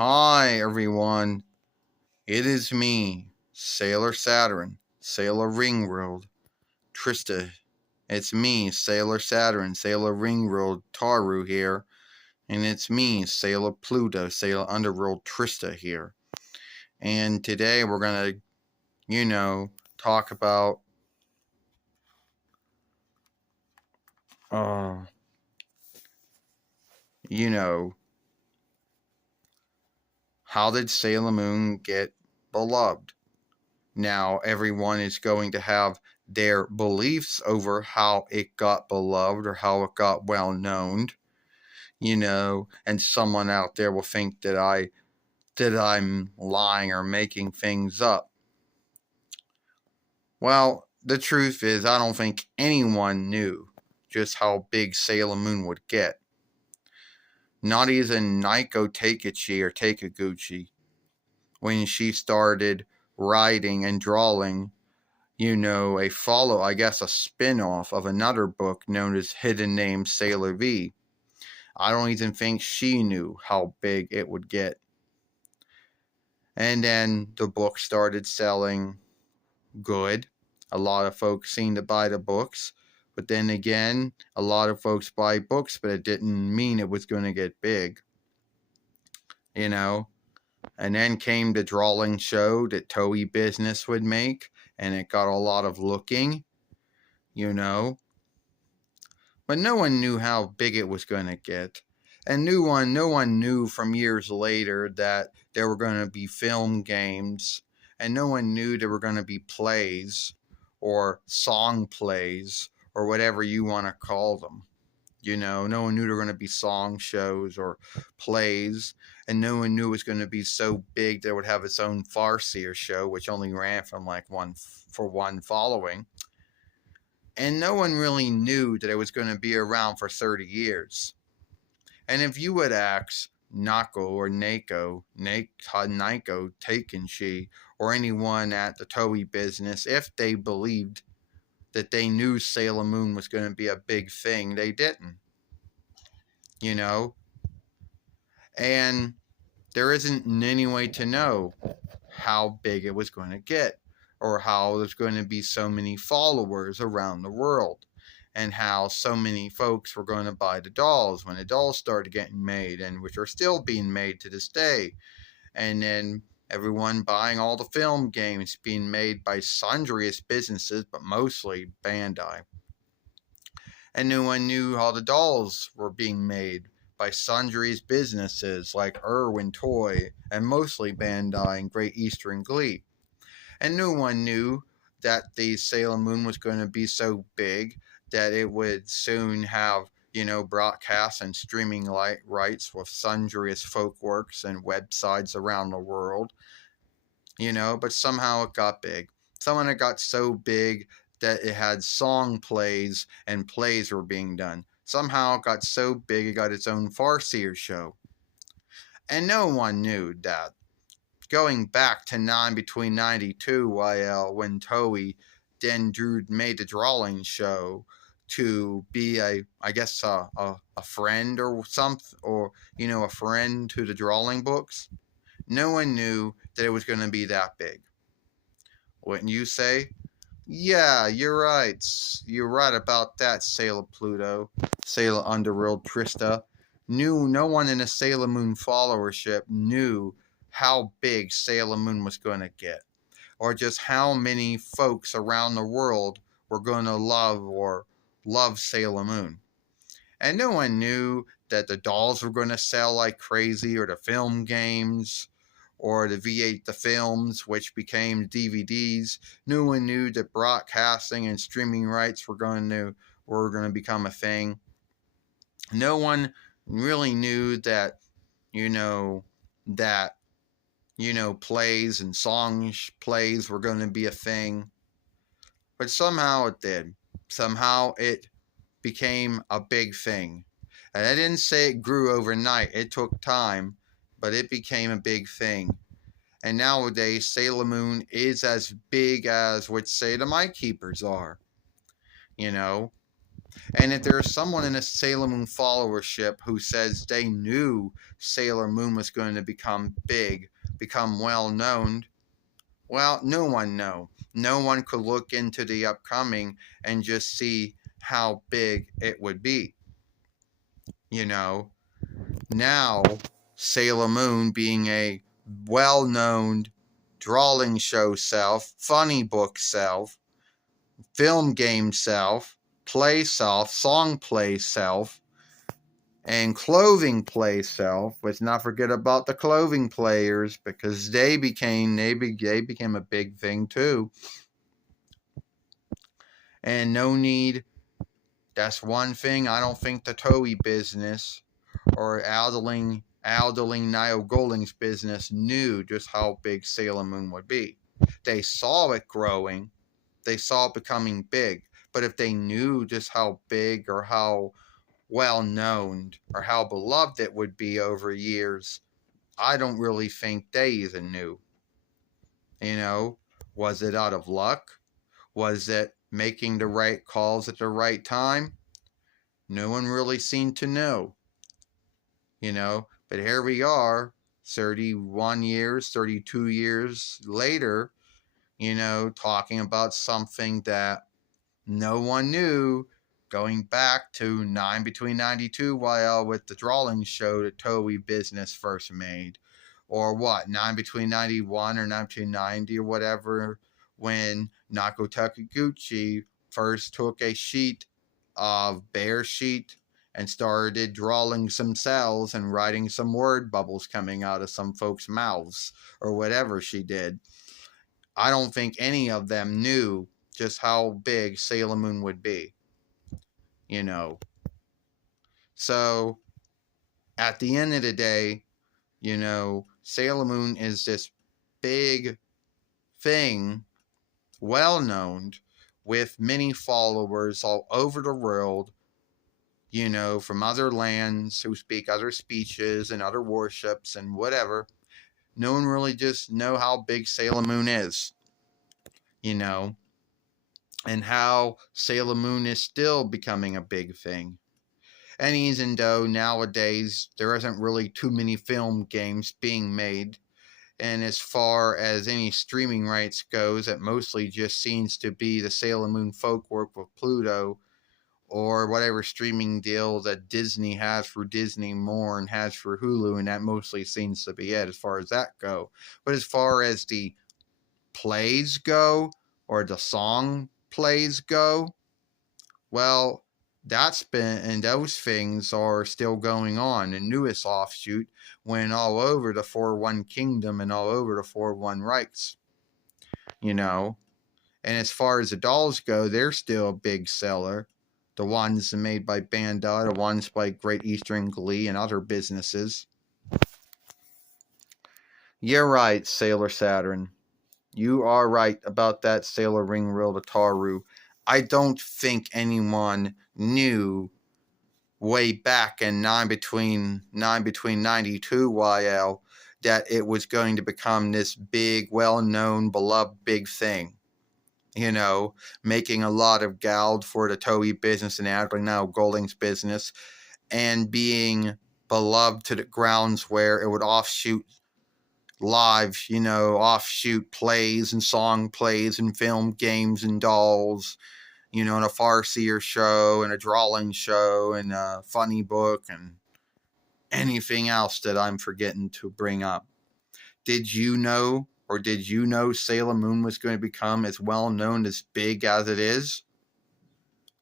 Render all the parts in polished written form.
Hi, everyone. It is me, Sailor Saturn, Sailor Ringworld, Trista. It's me, Sailor Saturn, Sailor Ringworld, Taru here. And it's me, Sailor Pluto, Sailor Underworld, Trista here. And today we're going to, talk about, uh, you know, how did Sailor Moon get beloved? Now, everyone is going to have their beliefs over how it got beloved or how it got well known, and someone out there will think that I'm lying or making things up. Well, the truth is I don't think anyone knew just how big Sailor Moon would get. Not even Naiko Takeuchi or Takiguchi when she started writing and drawing a spin off of another book known as Hidden Name Sailor V. I don't even think she knew how big it would get. And then the book started selling good. A lot of folks seemed to buy the books. But then again, a lot of folks buy books, but it didn't mean it was going to get big. And then came the drawing show that Toei Business would make, and it got a lot of looking, But no one knew how big it was going to get. And no one knew from years later that there were going to be film games. And no one knew there were going to be plays or song plays or whatever you want to call them. No one knew there were going to be song shows or plays. And no one knew it was going to be so big that it would have its own Farseer show, which only ran from one following. And no one really knew that it was going to be around for 30 years. And if you would ask Naiko Takenshi, or anyone at the Toei Business if they believed that they knew Sailor Moon was going to be a big thing, they didn't. And there isn't any way to know how big it was going to get, or how there's going to be so many followers around the world, and how so many folks were going to buy the dolls when the dolls started getting made, and which are still being made to this day. And then everyone buying all the film games being made by sundryest businesses, but mostly Bandai. And no one knew how the dolls were being made by sundry's businesses like Irwin Toy and mostly Bandai and Great Eastern Glee. And no one knew that the Sailor Moon was going to be so big that it would soon have, broadcast and streaming rights with sundry's folkworks and websites around the world. But somehow it got big. Somehow it got so big that it had song plays and plays were being done. Somehow it got so big it got its own Farseer show. And no one knew that going back to between 92 when Toei then made the drawing show to be a friend or something, or a friend to the drawing books. No one knew that it was going to be that big. Wouldn't you say? Yeah, you're right. You're right about that, Sailor Pluto, Sailor Underworld Trista. No one in the Sailor Moon followership knew how big Sailor Moon was going to get, or just how many folks around the world were going to love Sailor Moon. And no one knew that the dolls were going to sell like crazy, or the film games, or the films, which became DVDs. No one knew that broadcasting and streaming rights were going to become a thing. No one really knew that, that plays and plays were going to be a thing. But somehow it did. Somehow it became a big thing. And I didn't say it grew overnight. It took time, but it became a big thing. And nowadays, Sailor Moon is as big as what, say, the Might Keepers are. And if there's someone in a Sailor Moon followership who says they knew Sailor Moon was going to become big, become well known, well, no one know. No one could look into the upcoming and just see how big it would be. You know, now Sailor Moon being a well-known drawing show self, funny book self, film game self, play self, song play self, and clothing play self. Let's not forget about the clothing players because they became a big thing too. And no need. That's one thing I don't think the Toei business or Aldeling Niall Golding's business knew just how big Sailor Moon would be. They saw it growing, they saw it becoming big, but if they knew just how big or how well known or how beloved it would be over years, I don't really think they even knew. You know, was it out of luck? Was it making the right calls at the right time? No one really seemed to know, you know. But here we are, 31 years, 32 years later, you know, talking about something that no one knew, going back to between 92 while with the drawing show that Toei Business first made. Or what, between 91 or 1990 or whatever, when Nako Takiguchi first took a sheet of bare sheet and started drawing some cells and writing some word bubbles coming out of some folks' mouths or whatever she did. I don't think any of them knew just how big Sailor Moon would be, you know. So at the end of the day, you know, Sailor Moon is this big thing, well known, with many followers all over the world, you know, from other lands who speak other speeches and other warships and whatever. No one really just know how big Sailor Moon is, you know, and how Sailor Moon is still becoming a big thing. And even though nowadays there isn't really too many film games being made, and as far as any streaming rights goes, it mostly just seems to be the Sailor Moon Folkwork with Pluto, or whatever streaming deal that Disney has for Disney more and has for Hulu, and that mostly seems to be it as far as that go. But as far as the plays go, or the song plays go, well, that's been, and those things are still going on. The newest offshoot went all over the 4-1 Kingdom and all over the 4-1 Rights, you know. And as far as the dolls go, they're still a big seller. The ones made by Bandai, the ones by Great Eastern Glee and other businesses. You're right, Sailor Saturn. You are right about that Sailor Ringworld Ataru. I don't think anyone knew way back in between 92 YL that it was going to become this big, well-known, beloved big thing. You know, making a lot of geld for the Toei business and now Golding's business, and being beloved to the grounds where it would offshoot live, you know, offshoot plays and song plays and film games and dolls, you know, and a farseer show and a drawing show and a funny book and anything else that I'm forgetting to bring up. Did you know, or did you know Sailor Moon was going to become as well known as big as it is?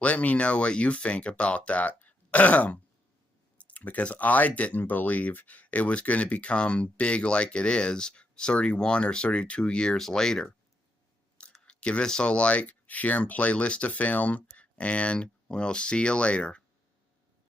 Let me know what you think about that. Because I didn't believe it was going to become big like it is 31 or 32 years later. Give us a like, share and playlist the film, and we'll see you later.